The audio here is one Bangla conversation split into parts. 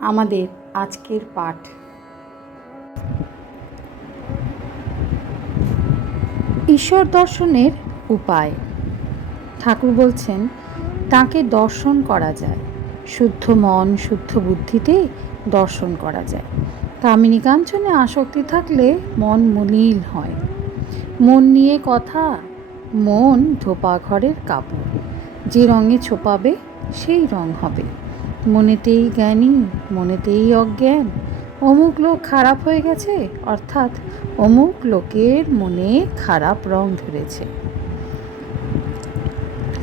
আমাদের আজকের পাঠ। ঈশ্বর দর্শনের উপায়। ঠাকুর বলছেন, তাকে দর্শন করা যায়। শুদ্ধ মন, শুদ্ধ বুদ্ধিতে দর্শন করা যায়। কামিনী কাঞ্চনে আসক্তি থাকলে মন মলিন হয়। মন নিয়ে কথা, মন ধোপা ঘরের কাপড়। যে রঙে ছোপাবে, সেই রং হবে। মনেতেই জ্ঞানী, মনেতেই অজ্ঞান। অমুক লোক খারাপ হয়ে গেছে, অর্থাৎ অমুক লোকের মনে খারাপ রং ধরেছে।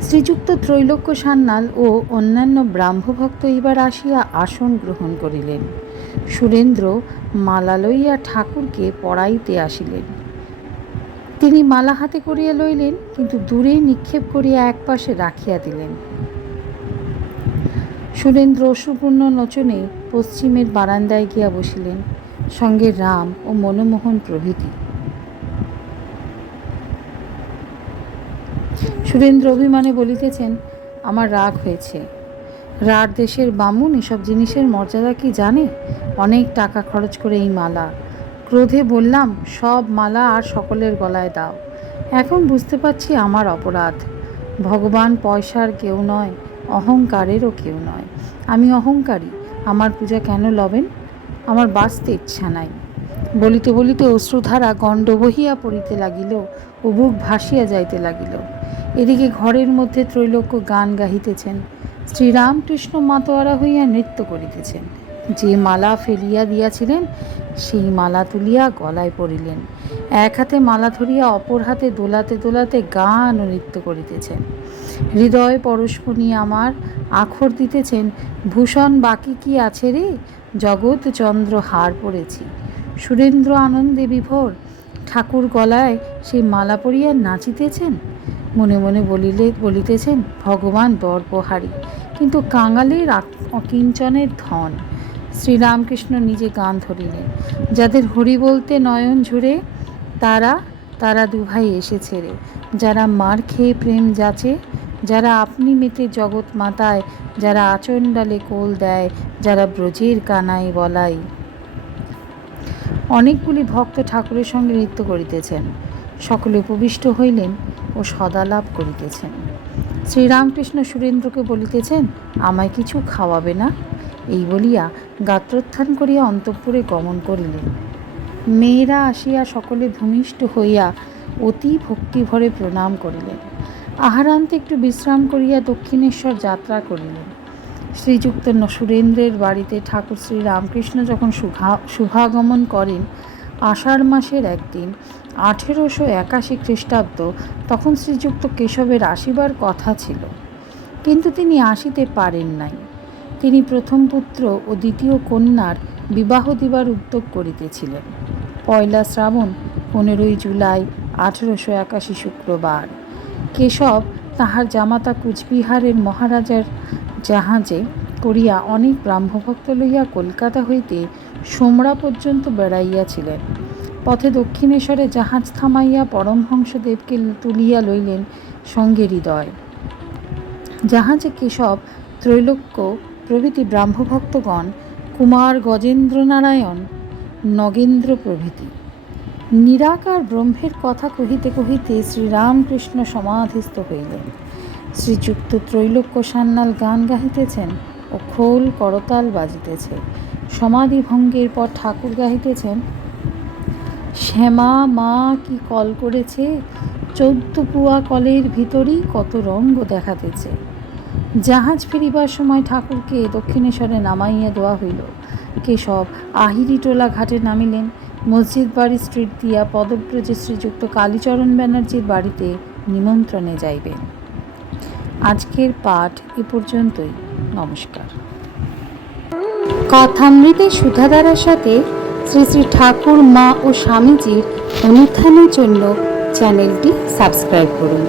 শ্রীযুক্ত ত্রৈলোক্য সান্যাল ও অন্যান্য ব্রাহ্মভক্ত এবার আসিয়া আসন গ্রহণ করিলেন। সুরেন্দ্র মালা লইয়া ঠাকুরকে পড়াইতে আসিলেন। তিনি মালা হাতে করিয়া লইলেন, কিন্তু দূরে নিক্ষেপ করিয়া একপাশে রাখিয়া দিলেন। সুরেন্দ্র অশ্রুপূর্ণ নচনে পশ্চিমের বারান্দায় গিয়া বসিলেন, সঙ্গে রাম ও মনমোহন প্রভৃতি। সুরেন্দ্র অভিমানে বলিতেছেন, আমার রাগ হয়েছে। রার দেশের বামুন এসব জিনিসের মর্যাদা কি জানে? অনেক টাকা খরচ করে এই মালা। ক্রোধে বললাম, সব মালা আর সকলের গলায় দাও। এখন বুঝতে পারছি আমার অপরাধ। ভগবান পয়সার কেউ নয় অহংকারেরও কেউ নয়। আমি অহংকারী। আমার পূজা কেন লবেন? আমার বাঁচতে ইচ্ছা নাই। বলিতে বলিতে অশ্রুধারা গণ্ড বহিয়া পড়িতে লাগিল ও বুক ভাসিয়া যাইতে লাগিল। এদিকে ঘরের মধ্যে ত্রৈলোক্য গান গাহিতেছেন। শ্রীরামকৃষ্ণ মাতোয়ারা হইয়া নৃত্য করিতেছেন। যে মালা ফেলিয়া দিয়াছিলেন, সেই মালা তুলিয়া গলায় পড়িলেন। এক হাতে মালা ধরিয়া অপর হাতে দোলাতে দোলাতে গান ও নৃত্য করিতেছেন। হৃদয় পরশমণি আমার আখর দিতেছেন, ভূষণ বাকি কি আছে রে? জগৎ চন্দ্র হার পড়েছি। সুরেন্দ্র আনন্দে বিভোর, ঠাকুর গলায় সেই মালা পরিয়া নাচিতেছেন? মনে মনে বলিলে, বলিতেছেন, ভগবান দর্পহারী, কিন্তু কাঙালের অকিঞ্চনের ধন। শ্রীরামকৃষ্ণ নিজে গান ধরিলেন। যাদের হরি বলতে নয়ন ঝুড়ে, তারা তারা দুভাই এসেছে রে। যারা মার খেয়ে প্রেম যাচে যারা আপনি মেতে জগৎ মাতায়, যারা আচণ্ডালে কোল দেয়, যারা ব্রজের কানাই বলাই অনেকগুলি ভক্ত ঠাকুরের সঙ্গে নৃত্য করিতেছেন। সকলে উপবিষ্ট হইলেন ও সদালাভ করিতেছেন। শ্রীরামকৃষ্ণ সুরেন্দ্রকে বলিতেছেন, আমায় কিছু খাওয়াবে না? এই বলিয়া গাত্রোত্থান করিয়া অন্তঃপুরে গমন করিলেন। মেয়েরা আসিয়া সকলে ভূমিষ্ঠ হইয়া অতি ভক্তিভরে প্রণাম করিলেন। আহারান্তে একটু বিশ্রাম করিয়া দক্ষিণেশ্বর যাত্রা করিলেন। শ্রীযুক্ত সুরেন্দ্রের বাড়িতে ঠাকুর শ্রী রামকৃষ্ণ যখন শুভা শুভাগমন করেন, আষাঢ় মাসের একদিন, আঠেরোশো একাশি খ্রিস্টাব্দ, তখন শ্রীযুক্ত কেশবের আসিবার কথা ছিল। কিন্তু তিনি আসিতে পারেন নাই। তিনি প্রথম পুত্র ও দ্বিতীয় কন্যার বিবাহ দিবার উদ্যোগ করিতেছিলেন। পয়লা শ্রাবণ, পনেরোই জুলাই, আঠেরোশো একাশি শুক্রবার। কেশব তাহার জামাতা কুচবিহারের মহারাজার জাহাজে করিয়া অনেক ব্রাহ্মভক্ত লইয়া কলকাতা হইতে সোমরা পর্যন্ত বেড়াইয়াছিলেন। পথে দক্ষিণেশ্বরে জাহাজ থামাইয়া পরমহংসদেবকে তুলিয়া লইলেন সঙ্গে হৃদয়। জাহাজে কেশব, ত্রৈলোক্য প্রভৃতি ব্রাহ্মভক্তগণ, কুমার গজেন্দ্রনারায়ণ, নগেন্দ্র প্রভৃতি। নিরাকার ব্রহ্মের কথা কহিতে কহিতে শ্রীরামকৃষ্ণ সমাধিস্থ হইলেন। শ্রীযুক্ত ত্রৈলোক্য সান্যাল গান গাহিতেছেন ও খোল করতাল বাজিতেছে। সমাধি ভঙ্গের পর ঠাকুর গাহিতেছেন, শ্যামা, মা কি কল করেছে? চৌদ্দ পুয়া কলের ভিতরই কত রঙ্গ দেখাতেছে। জাহাজ ফিরিবার সময় ঠাকুরকে দক্ষিণেশ্বরে নামাইয়া দেওয়া হইল। কেশব আহিরিটোলা ঘাটে নামিলেন। মসজিদ বাড়ি স্ট্রিট দিয়া পদব্রজে শ্রীযুক্ত কালীচরণ ব্যানার্জির বাড়িতে নিমন্ত্রণে যাইবেন আজকের পাঠ এ পর্যন্তই। নমস্কার। কথামৃতে সুধাধারার সাথে শ্রী শ্রী ঠাকুর, মা ও স্বামীজির অনুত্থানের জন্য চ্যানেলটি সাবস্ক্রাইব করুন।